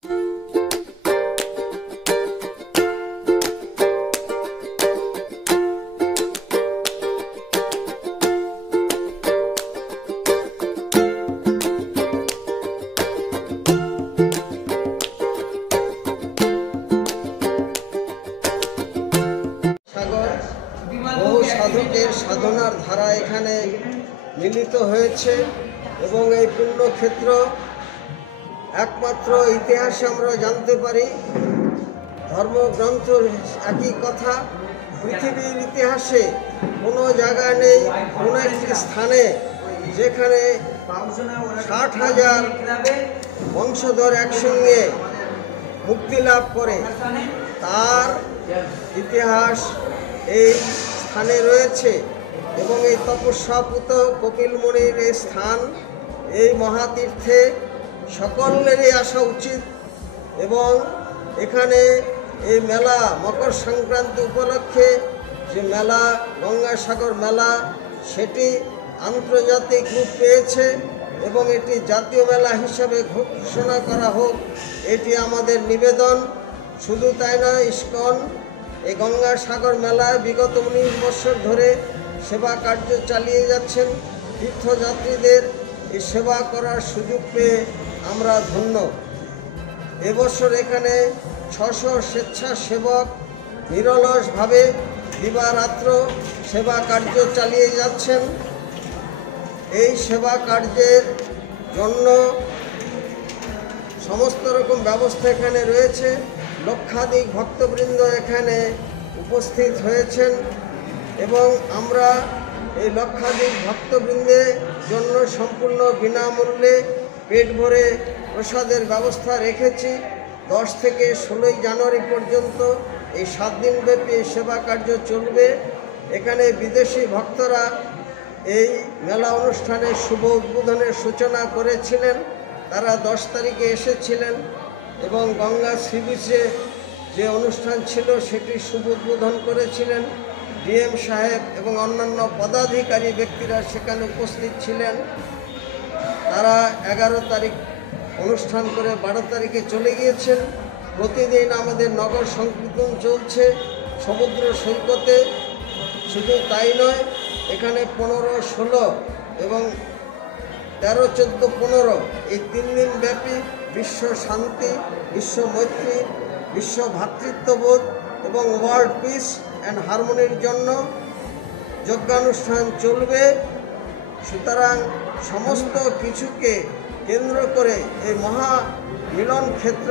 বহু সাধকের সাধনার ধারা এখানে মিলিত হয়েছে এবং এই পুণ্যক্ষেত্র একমাত্র ইতিহাসে আমরা জানতে পারি। ধর্মগ্রন্থ একই কথা, পৃথিবীর ইতিহাসে কোনো জায়গায় নেই কোনো একটি স্থানে যেখানে 60,000 বংশধর একসঙ্গে মুক্তি লাভ করে, তার ইতিহাস এই স্থানে রয়েছে। এবং এই তপস্যাপুত কপিল মুনির এই স্থান, এই মহাতীর্থে সকলেরই আসা উচিত। এবং এখানে এই মেলা মকর সংক্রান্তি উপলক্ষে যে মেলা, গঙ্গাসাগর মেলা, সেটি আন্তর্জাতিক রূপ পেয়েছে এবং এটি জাতীয় মেলা হিসাবে ঘোষণা করা হোক, এটি আমাদের নিবেদন। শুধু তাই নয়, ইস্কন এই গঙ্গাসাগর মেলায় বিগত 19 বছর ধরে সেবা কার্য চালিয়ে যাচ্ছেন। তীর্থযাত্রীদের এই সেবা করার সুযোগ পেয়ে আমরা ধন্য। এবছর এখানে 600 স্বেচ্ছাসেবক নিরলসভাবে দিবারাত্র সেবা কার্য চালিয়ে যাচ্ছেন। এই সেবা কার্যের জন্য সমস্ত রকম ব্যবস্থা এখানে রয়েছে। লক্ষাধিক ভক্তবৃন্দ এখানে উপস্থিত হয়েছেন এবং আমরা এই লক্ষাধিক ভক্তবৃন্দের জন্য সম্পূর্ণ বিনামূল্যে পেট ভরে প্রসাদের ব্যবস্থা রেখেছি। 10 থেকে 16 জানুয়ারি পর্যন্ত এই 7 দিনব্যাপী সেবা কার্য চলবে। এখানে বিদেশি ভক্তরা এই মেলা অনুষ্ঠানের শুভ উদ্বোধনের সূচনা করেছিলেন। তারা 10 তারিখে এসেছিলেন এবং গঙ্গা সি বিচে যে অনুষ্ঠান ছিল সেটি শুভ উদ্বোধন করেছিলেন। ডিএম সাহেব এবং অন্যান্য পদাধিকারী ব্যক্তিরা সেখানে উপস্থিত ছিলেন। তারা 11 তারিখ অনুষ্ঠান করে 12 তারিখে চলে গিয়েছেন। প্রতিদিন আমাদের নগর সংকীর্তন চলছে সমুদ্র সৈকতে। শুধু তাই নয়, এখানে 15, 16 এবং 13, 14, 15 এই 3 দিন ব্যাপী বিশ্ব শান্তি, বিশ্ব মৈত্রী, বিশ্ব ভ্রাতৃত্ববোধ এবং ওয়ার্ল্ড পিস অ্যান্ড হারমোনির জন্য যজ্ঞানুষ্ঠান চলবে। সুতরাং সমস্ত কিছুকে কেন্দ্র করে এই মহা মিলন ক্ষেত্র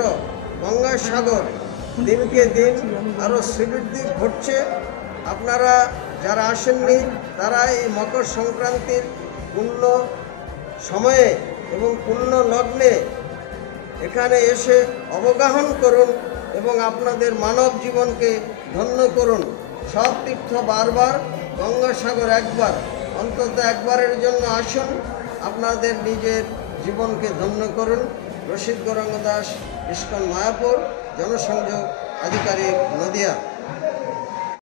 গঙ্গাসাগর দিনকে দিন আরও শ্রীবৃদ্ধি ঘটছে। আপনারা যারা আসেননি তারা এই মকর সংক্রান্তির পূর্ণ সময়ে এবং পূর্ণ লগ্নে এখানে এসে অবগাহন করুন এবং আপনাদের মানব জীবনকে ধন্য করুন। সব তীর্থ বারবার, গঙ্গাসাগর একবার, অন্তত একবারের জন্য আসুন, আপনাদের নিজের জীবনকে ধন্য করুন। রশিদ গৌরাঙ্গ দাস, ইস্কন মায়াপুর, জনসংযোগ আধিকারিক, নদিয়া।